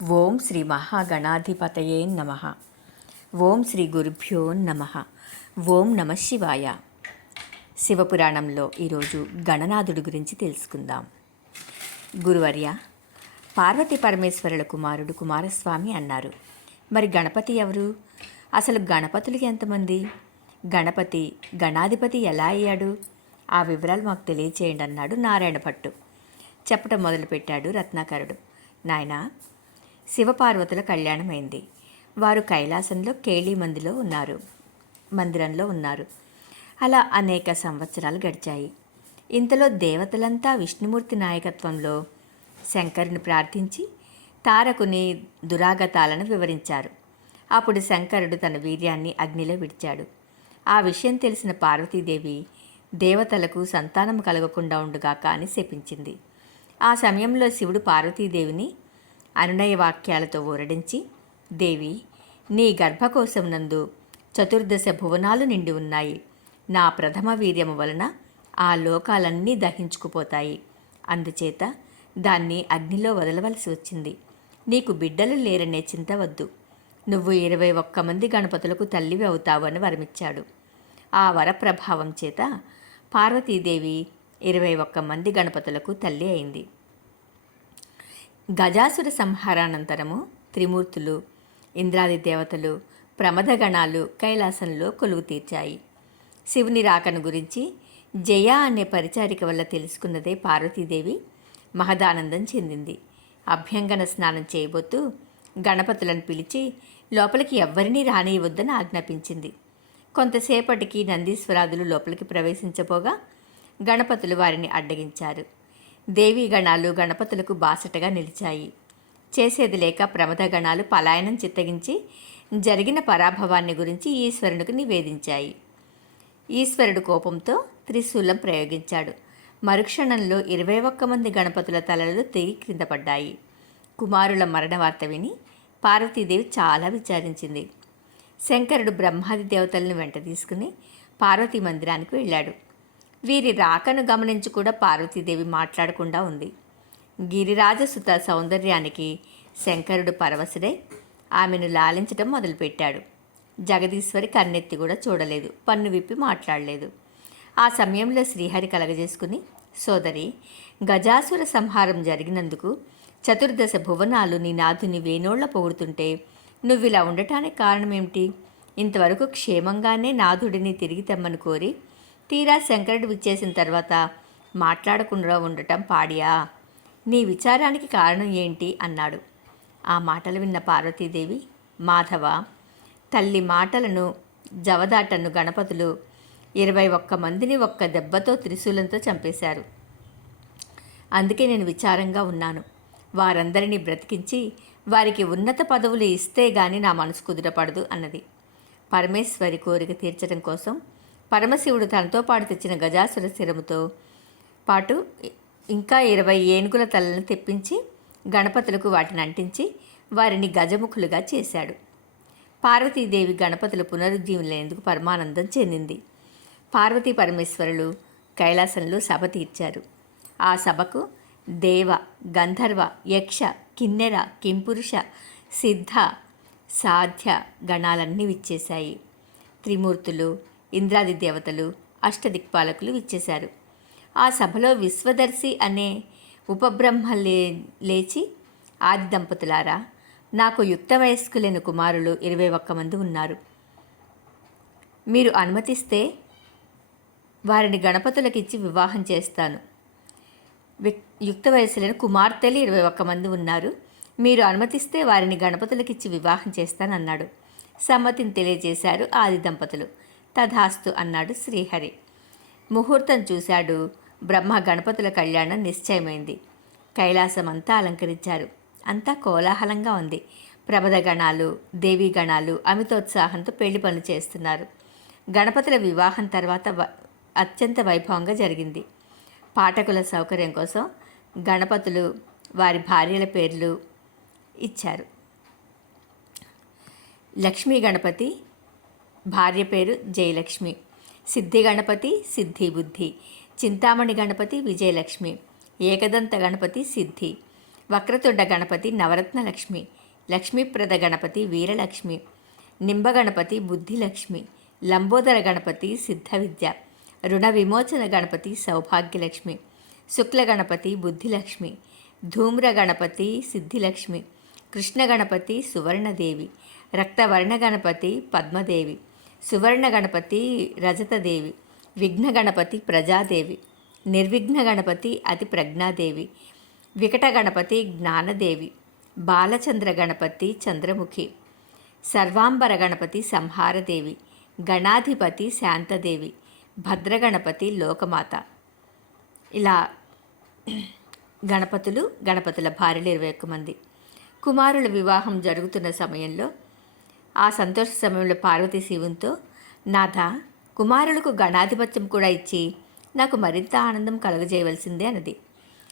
ఓం శ్రీ మహాగణాధిపతయే నమః. ఓం శ్రీ గురుభ్యో నమః. ఓం నమ శివాయ. శివపురాణంలో ఈరోజు గణనాథుడి గురించి తెలుసుకుందాం. గురువర్య, పార్వతీ పరమేశ్వరుల కుమారుడు కుమారస్వామి అన్నారు. మరి గణపతి ఎవరు? అసలు గణపతులు ఎంతమంది? గణపతి గణాధిపతి ఎలా అయ్యాడు? ఆ వివరాలు మాకు తెలియచేయండి అన్నాడు నారాయణ భట్టు. చెప్పటం మొదలుపెట్టాడు రత్నాకరుడు. నాయనా, శివపార్వతుల కళ్యాణమైంది. వారు కైలాసంలో కేళీ మందిరంలో ఉన్నారు. అలా అనేక సంవత్సరాలు గడిచాయి. ఇంతలో దేవతలంతా విష్ణుమూర్తి నాయకత్వంలో శంకరుని ప్రార్థించి తారకుని దురాగతాలను వివరించారు. అప్పుడు శంకరుడు తన వీర్యాన్ని అగ్నిలో విడిచాడు. ఆ విషయం తెలిసిన పార్వతీదేవి దేవతలకు సంతానం కలగకుండా ఉండుగాక అని శపించింది. ఆ సమయంలో శివుడు పార్వతీదేవిని అనునయ వాక్యాలతో ఊరడించి, దేవి, నీ గర్భకోశం నందు 14 భువనాలు నిండి ఉన్నాయి. నా ప్రథమ వీర్యము వలన ఆ లోకాలన్నీ దహించుకుపోతాయి. అందుచేత దాన్ని అగ్నిలో వదలవలసి వచ్చింది. నీకు బిడ్డలు లేరనే చింత వద్దు. నువ్వు 21 మంది గణపతులకు తల్లివి అవుతావు అని వరమిచ్చాడు. ఆ వరప్రభావం చేత పార్వతీదేవి 21 మంది గణపతులకు తల్లి అయింది. గజాసుర సంహారానంతరము త్రిమూర్తులు, ఇంద్రాది దేవతలు, ప్రమథగణాలు కైలాసంలో కొలువు తీర్చాయి. శివుని రాకను గురించి జయ అనే పరిచారిక వల్ల తెలుసుకున్నదే పార్వతీదేవి మహదానందం చెందింది. అభ్యంగన స్నానం చేయబోతూ గణపతులను పిలిచి లోపలికి ఎవ్వరినీ రానియవద్దని ఆజ్ఞాపించింది. కొంతసేపటికి నందీశ్వరాదులు లోపలికి ప్రవేశించబోగా గణపతులు వారిని అడ్డగించారు. దేవీ గణాలు గణపతులకు బాసటగా నిలిచాయి. చేసేది లేక ప్రమథగణాలు పలాయనం చిత్తగించి జరిగిన పరాభవాన్ని గురించి ఈశ్వరునికి నివేదించాయి. ఈశ్వరుడు కోపంతో త్రిశూలం ప్రయోగించాడు. మరుక్షణంలో 21 మంది గణపతుల తలలు తెగి క్రింద పడ్డాయి. కుమారుల మరణ వార్త విని పార్వతీదేవి చాలా విచారించింది. శంకరుడు బ్రహ్మాది దేవతలను వెంట తీసుకుని పార్వతీ మందిరానికి వెళ్ళాడు. వీరి రాకను గమనించి కూడా పార్వతీదేవి మాట్లాడకుండా ఉంది. గిరిరాజసుత సౌందర్యానికి శంకరుడు పరవశుడై ఆమెను లాలించడం మొదలుపెట్టాడు. జగదీశ్వరి కన్నెత్తి కూడా చూడలేదు, పన్ను విప్పి మాట్లాడలేదు. ఆ సమయంలో శ్రీహరి కలగజేసుకుని, సోదరి, గజాసుర సంహారం జరిగినందుకు 14 భువనాలు నీ నాథుని వేణోళ్ల పొగుడుతుంటే నువ్విలా ఉండటానికి కారణమేమిటి? ఇంతవరకు క్షేమంగానే నాథుడిని తిరిగి తెమ్మని కోరి తీరా శంకరుడు విచ్చేసిన తర్వాత మాట్లాడకుండా ఉండటం పాడియా? నీ విచారానికి కారణం ఏంటి అన్నాడు. ఆ మాటలు విన్న పార్వతీదేవి, మాధవ, తల్లి మాటలను జవదాటను గణపతులు 21 మందిని ఒక్క దెబ్బతో త్రిశూలంతో చంపేశారు. అందుకే నేను విచారంగా ఉన్నాను. వారందరినీ బ్రతికించి వారికి ఉన్నత పదవులు ఇస్తే గాని నా మనసు కుదురపడదు అన్నది. పరమేశ్వరి కోరిక తీర్చడం కోసం పరమశివుడు తనతో పాటు తెచ్చిన గజాసుర శిరముతో పాటు ఇంకా 20 ఏనుగుల తలలను తెప్పించి గణపతులకు వాటిని అంటించి వారిని గజముఖులుగా చేశాడు. పార్వతీదేవి గణపతుల పునరుజ్జీవులైనందుకు పరమానందం చెందింది. పార్వతీ పరమేశ్వరులు కైలాసంలో సభ తీర్చారు. ఆ సభకు దేవ, గంధర్వ, యక్ష, కిన్నెర, కింపురుష, సిద్ధ, సాధ్య గణాలన్నీ విచ్చేశాయి. త్రిమూర్తులు, ఇంద్రాది దేవతలు, అష్టదిక్పాలకులు విచ్చేశారు. ఆ సభలో విశ్వదర్శి అనే ఉపబ్రహ్మ లేచి, ఆది దంపతులారా, నాకు యుక్త వయస్కులైన కుమారులు 21 మంది ఉన్నారు. మీరు అనుమతిస్తే వారిని గణపతులకిచ్చి వివాహం చేస్తాను. యుక్త వయస్సులైన కుమార్తెలు 21 మంది ఉన్నారు. మీరు అనుమతిస్తే వారిని గణపతులకిచ్చి వివాహం చేస్తానన్నాడు. సమ్మతిని తెలియజేశారు ఆది దంపతులు. తథాస్తు అన్నాడు శ్రీహరి. ముహూర్తం చూశాడు. బ్రహ్మ గణపతుల కళ్యాణం నిశ్చయమైంది. కైలాసం అంతా అలంకరించారు. అంతా కోలాహలంగా ఉంది. ప్రమథగణాలు, దేవీగణాలు అమితోత్సాహంతో పెళ్లి పనులు చేస్తున్నారు. గణపతుల వివాహం తర్వాత అత్యంత వైభవంగా జరిగింది. పాఠకుల సౌకర్యం కోసం గణపతులు వారి భార్యల పేర్లు ఇచ్చారు. లక్ష్మీ గణపతి భార్య పేరు జయలక్ష్మి, సిద్ధి గణపతి సిద్ధి బుద్ధి, చింతామణి గణపతి విజయలక్ష్మి, ఏకదంత గణపతి సిద్ధి, వక్రతుండ గణపతి నవరత్న లక్ష్మి, లక్ష్మీప్రద గణపతి వీరలక్ష్మి, నింబ గణపతి బుద్ధిలక్ష్మి, లంబోదర గణపతి సిద్ధ విద్య, రుణ విమోచన గణపతి సౌభాగ్యలక్ష్మి, శుక్ల గణపతి బుద్ధిలక్ష్మి, ధూమ్ర గణపతి సిద్ధిలక్ష్మి, కృష్ణ గణపతి సువర్ణదేవి, రక్తవర్ణ గణపతి పద్మదేవి, సువర్ణ గణపతి రజతదేవి, విఘ్న గణపతి ప్రజాదేవి, నిర్విఘ్న గణపతి అతి ప్రజ్ఞాదేవి, వికట గణపతి జ్ఞానదేవి, బాలచంద్ర గణపతి చంద్రముఖి, సర్వాంబర గణపతి సంహారదేవి, గణాధిపతి శాంతదేవి, భద్రగణపతి లోకమాత. ఇలా గణపతుల భార్యలు 21 మంది. కుమారుల వివాహం జరుగుతున్న సమయంలో ఆ సంతోష సమయంలో పార్వతీ శివునితో, నాథ, కుమారులకు గణాధిపత్యం కూడా ఇచ్చి నాకు మరింత ఆనందం కలుగజేయవలసిందే అన్నది.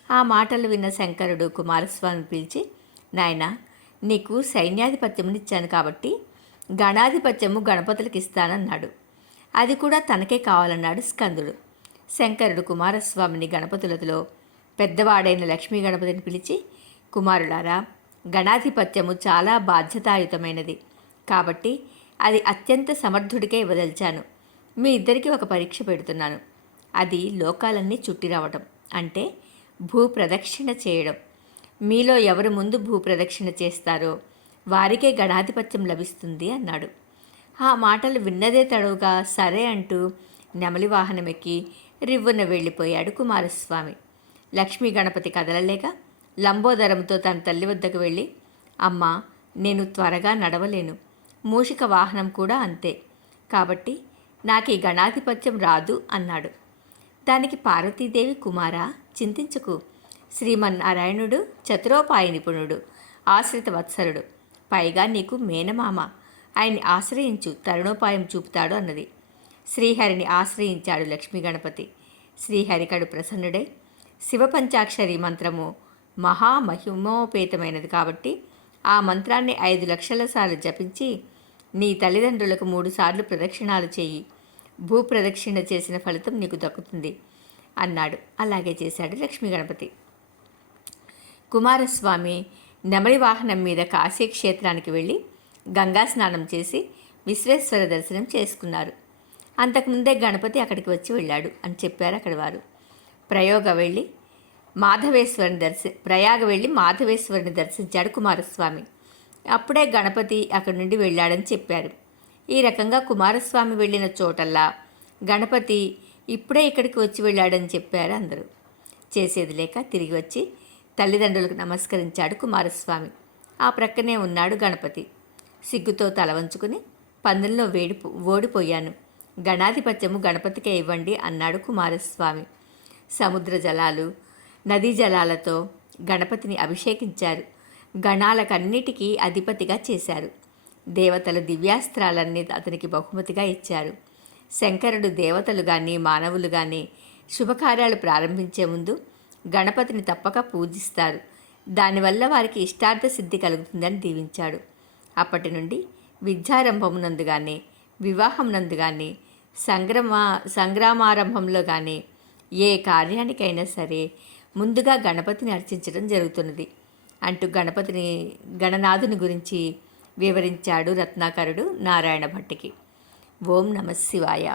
ఆ మాటలు విన్న శంకరుడు కుమారస్వామిని పిలిచి, నాయన, నీకు సైన్యాధిపత్యమునిచ్చాను కాబట్టి గణాధిపత్యము గణపతులకు ఇస్తానన్నాడు. అది కూడా తనకే కావాలన్నాడు స్కందుడు. శంకరుడు కుమారస్వామిని గణపతులతో పెద్దవాడైన లక్ష్మీ గణపతిని పిలిచి, కుమారులారా, గణాధిపత్యము చాలా బాధ్యతాయుతమైనది కాబట్టి అది అత్యంత సమర్థుడికే ఇవ్వదలిచాను. మీ ఇద్దరికీ ఒక పరీక్ష పెడుతున్నాను. అది లోకాలన్నీ చుట్టి రావటం, అంటే భూప్రదక్షిణ చేయడం. మీలో ఎవరు ముందు భూప్రదక్షిణ చేస్తారో వారికే గణాధిపత్యం లభిస్తుంది అన్నాడు. ఆ మాటలు విన్నదే తడవుగా సరే అంటూ నెమలి వాహనమెక్కి రివ్వున వెళ్ళిపోయాడు కుమారస్వామి. లక్ష్మీ గణపతి కదలలేక లంబోదరంతో తన తల్లి వద్దకు వెళ్ళి, అమ్మా, నేను త్వరగా నడవలేను, మూషిక వాహనం కూడా అంతే, కాబట్టి నాకు ఈ గణాధిపత్యం రాదు అన్నాడు. దానికి పార్వతీదేవి, కుమారా, చింతించకు, శ్రీమన్నారాయణుడు చతురోపాయ నిపుణుడు, ఆశ్రిత వత్సరుడు, పైగా నీకు మేనమామ, ఆయన్ని ఆశ్రయించు, తరుణోపాయం చూపుతాడు అన్నది. శ్రీహరిని ఆశ్రయించాడు లక్ష్మీ గణపతి. శ్రీహరికడు ప్రసన్నుడై, శివపంచాక్షరి మంత్రము మహామహిమోపేతమైనది కాబట్టి ఆ మంత్రాన్ని 5 లక్షల సార్లు జపించి నీ తల్లిదండ్రులకు 3 సార్లు ప్రదక్షిణాలు చేయి, భూప్రదక్షిణ చేసిన ఫలితం నీకు దక్కుతుంది అన్నాడు. అలాగే చేశాడు లక్ష్మీ గణపతి. కుమారస్వామి నెమలి వాహనం మీద కాశీ క్షేత్రానికి వెళ్ళి గంగా స్నానం చేసి విశ్వేశ్వర దర్శనం చేసుకున్నారు. అంతకుముందే గణపతి అక్కడికి వచ్చి వెళ్ళాడు అని చెప్పారు అక్కడి వారు. ప్రయాగ వెళ్ళి మాధవేశ్వరుని దర్శించాడు కుమారస్వామి. అప్పుడే గణపతి అక్కడి నుండి వెళ్ళాడని చెప్పారు. ఈ రకంగా కుమారస్వామి వెళ్ళిన చోటల్లా గణపతి ఇప్పుడే ఇక్కడికి వచ్చి వెళ్ళాడని చెప్పారు అందరూ. చేసేది లేక తిరిగి వచ్చి తల్లిదండ్రులకు నమస్కరించాడు కుమారస్వామి. ఆ ప్రక్కనే ఉన్నాడు గణపతి. సిగ్గుతో తల వంచుకుని, పందెంలో ఓడిపోయాను, గణాధిపత్యము గణపతికే ఇవ్వండి అన్నాడు కుమారస్వామి. సముద్ర జలాలు, నదీ జలాలతో గణపతిని అభిషేకించారు. గణాలకన్నిటికీ అధిపతిగా చేశారు. దేవతల దివ్యాస్త్రాలన్నీ అతనికి బహుమతిగా ఇచ్చారు. శంకరుడు దేవతలు కానీ మానవులు కానీ శుభకార్యాలు ప్రారంభించే ముందు గణపతిని తప్పక పూజిస్తారు. దానివల్ల వారికి ఇష్టార్థ సిద్ధి కలుగుతుందని దీవించాడు. అప్పటి నుండి విద్యారంభమునందు కానీ, వివాహమునందు కానీ, సంగ్రామారంభంలో కానీ ఏ కార్యానికైనా సరే ముందుగా గణపతిని అర్చించడం జరుగుతున్నది అంటూ గణనాథుని గురించి వివరించాడు రత్నాకరుడు నారాయణ భట్టికి. ఓం నమః శివాయ.